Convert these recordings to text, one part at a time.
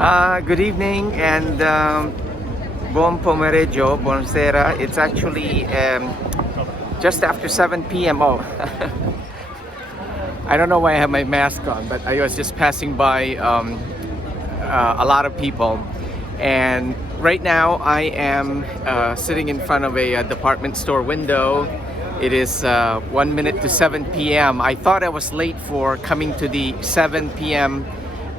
Good evening and buon pomeriggio, buonasera. It's actually just after 7 p.m. Oh, I don't know why I have my mask on, but I was just passing by a lot of people. And right now I am sitting in front of a department store window. It is 1 minute to 7 p.m. I thought I was late for coming to the 7 p.m.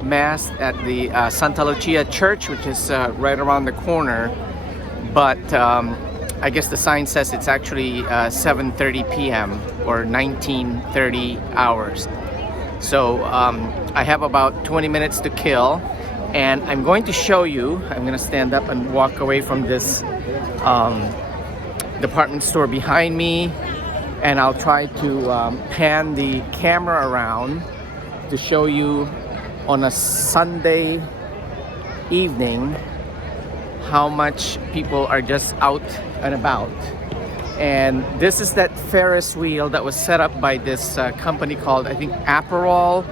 Mass at the Santa Lucia Church, which is right around the corner. But I guess the sign says it's actually 7:30 p.m. or 19:30 hours. So I have about 20 minutes to kill. And I'm going to show you, I'm going to stand up and walk away from this department store behind me. And I'll try to pan the camera around to show you on a Sunday evening how much people are just out and about. And this is that Ferris wheel that was set up by this company called, I think, Aperol.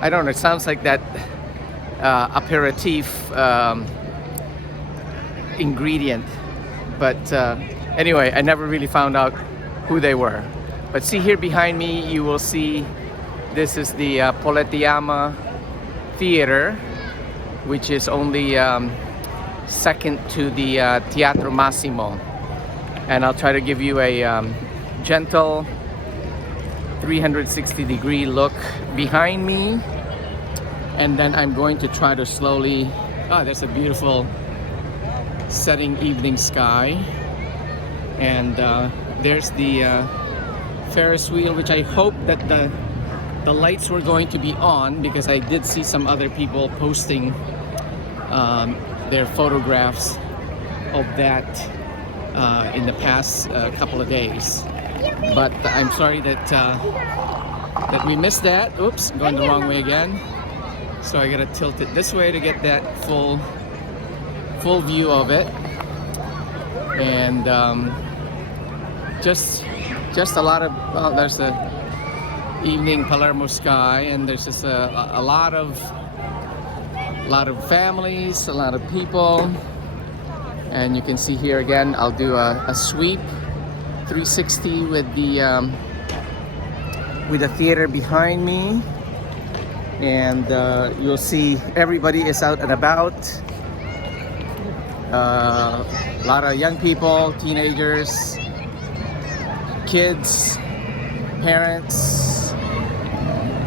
I don't know, it sounds like that aperitif ingredient. But anyway, I never really found out who they were. But see here behind me, you will see this is the Politeama Theater, which is only second to the Teatro Massimo. And I'll try to give you a gentle 360-degree look behind me. And then I'm going to try to slowly... Oh, there's a beautiful setting evening sky. And there's the Ferris wheel, which I hope that the lights were going to be on, because I did see some other people posting their photographs of that in the past couple of days. But I'm sorry that we missed that. Oops, going the wrong way again. So I gotta tilt it this way to get that full view of it. And just a lot of, well, there's a evening Palermo sky, and there's just a lot of families, a lot of people. And you can see here again, I'll do a sweep 360 with the theater behind me. And you'll see everybody is out and about. A lot of young people, teenagers, kids, parents,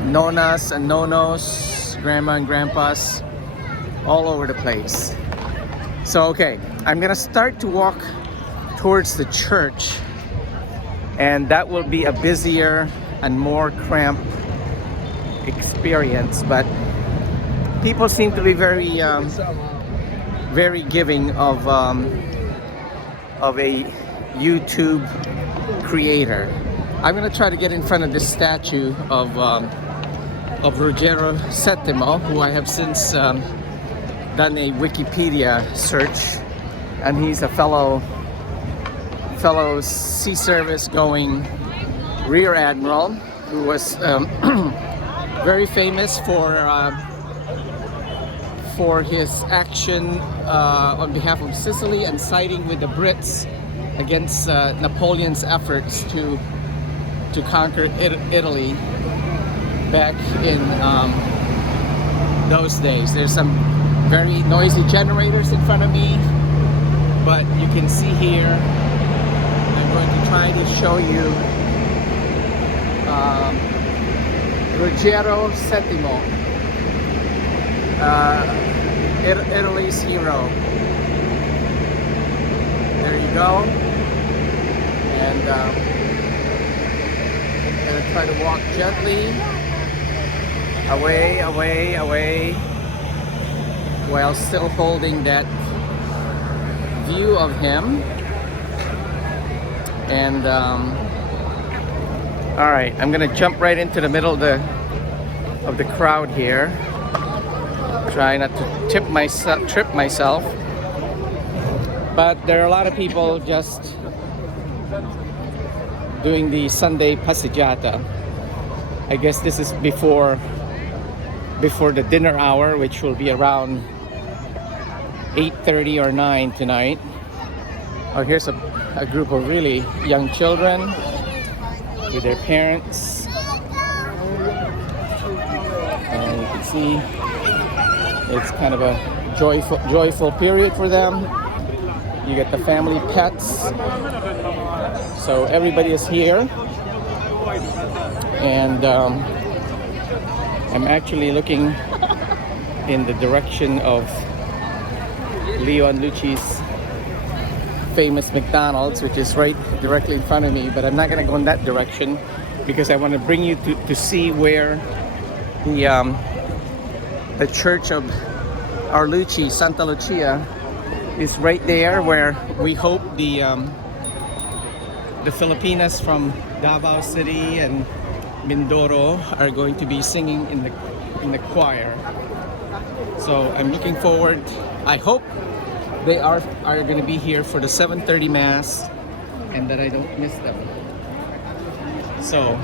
nonas and nonos, grandma and grandpas, all over the place. So okay, I'm gonna start to walk towards the church, and that will be a busier and more cramped experience, but people seem to be very giving of a YouTube creator. I'm gonna try to get in front of this statue of Rogero Settimo, who I have since done a Wikipedia search, and he's a fellow sea service going rear admiral who was very famous for his action on behalf of Sicily and siding with the Brits against Napoleon's efforts to conquer Italy back in those days. There's some very noisy generators in front of me, but you can see here, I'm going to try to show you Rogero Settimo, Italy's hero. There you go. And I'm going to try to walk gently away while still holding that view of him. And all right, I'm gonna jump right into the middle of the crowd here. Try not to trip myself. But there are a lot of people just doing the Sunday passeggiata. I guess this is before the dinner hour, which will be around 8:30 or 9 tonight. Oh, here's a group of really young children with their parents. And you can see it's kind of a joyful period for them. You get the family pets. So everybody is here. And I'm actually looking in the direction of Leo and Luci's famous McDonald's, which is right directly in front of me, but I'm not gonna go in that direction because I want to bring you to see where the Church of Our Luci, Santa Lucia, is right there, where we hope the Filipinas from Davao City and Mindoro are going to be singing in the choir. So I'm looking forward. I hope they are going to be here for the 7:30 Mass and that I don't miss them. So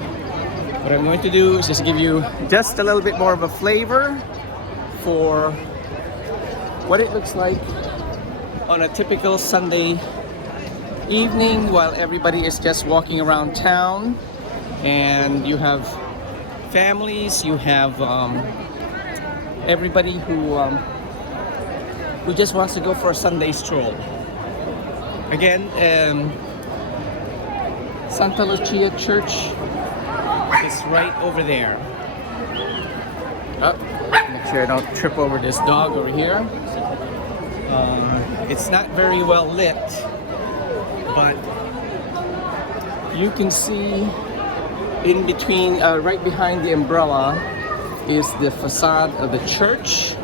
what I'm going to do is just give you just a little bit more of a flavor for what it looks like on a typical Sunday evening while everybody is just walking around town, and you have families, you have everybody who just wants to go for a Sunday stroll. Again, Santa Lucia Church is right over there. Oh, make sure I don't trip over this dog over here. It's not very well lit, but you can see in between, right behind the umbrella, is the facade of the church.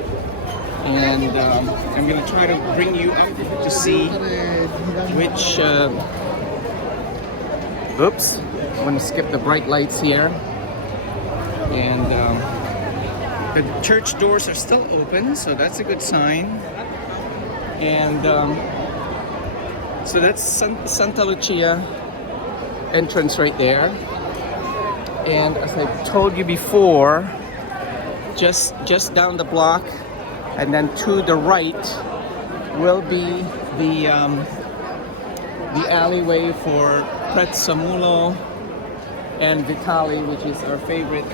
And I'm going to try to bring you up to see which... oops, I'm going to skip the bright lights here. And the church doors are still open, so that's a good sign. And so that's Santa Lucia entrance right there. And as I told you before, just down the block and then to the right will be the alleyway for Prezzemolo and Vitali, which is our favorite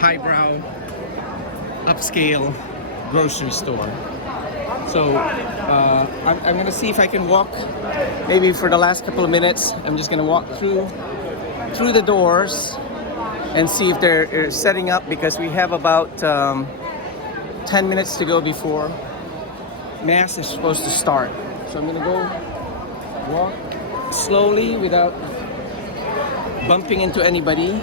highbrow upscale grocery store. So I'm gonna see if I can walk, maybe for the last couple of minutes. I'm just gonna walk through the doors and see if they're setting up, because we have about 10 minutes to go before Mass is supposed to start. So I'm gonna go walk slowly without bumping into anybody.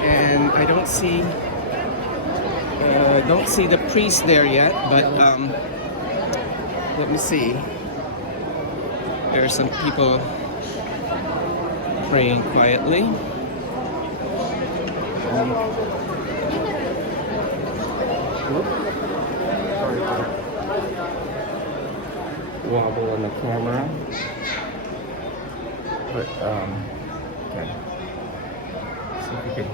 And I don't see the priest there yet, but let me see. There are some people praying quietly. Wobble on the camera, but okay. See if we can.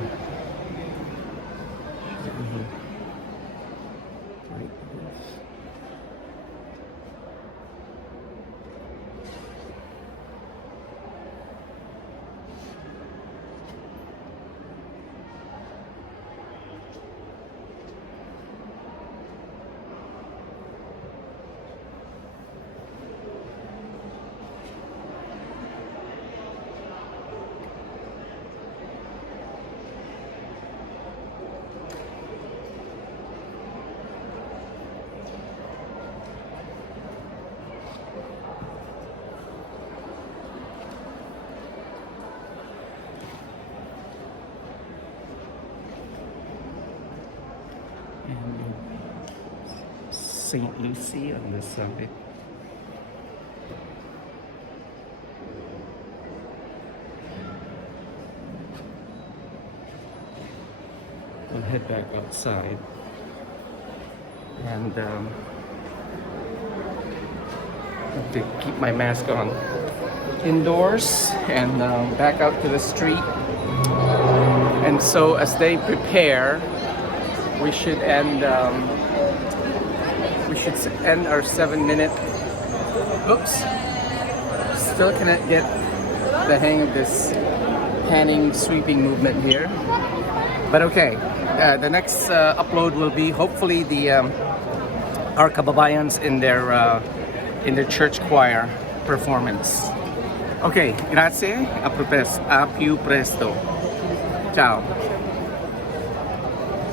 St. Lucy on this side. I'll head back outside and have to keep my mask on indoors and back out to the street. And so as they prepare, we should end we should end our 7-minute. Oops. Still cannot get the hang of this panning, sweeping movement here. But okay, the next upload will be hopefully the our kababayans in their church choir performance. Okay, grazie. A più presto. Ciao.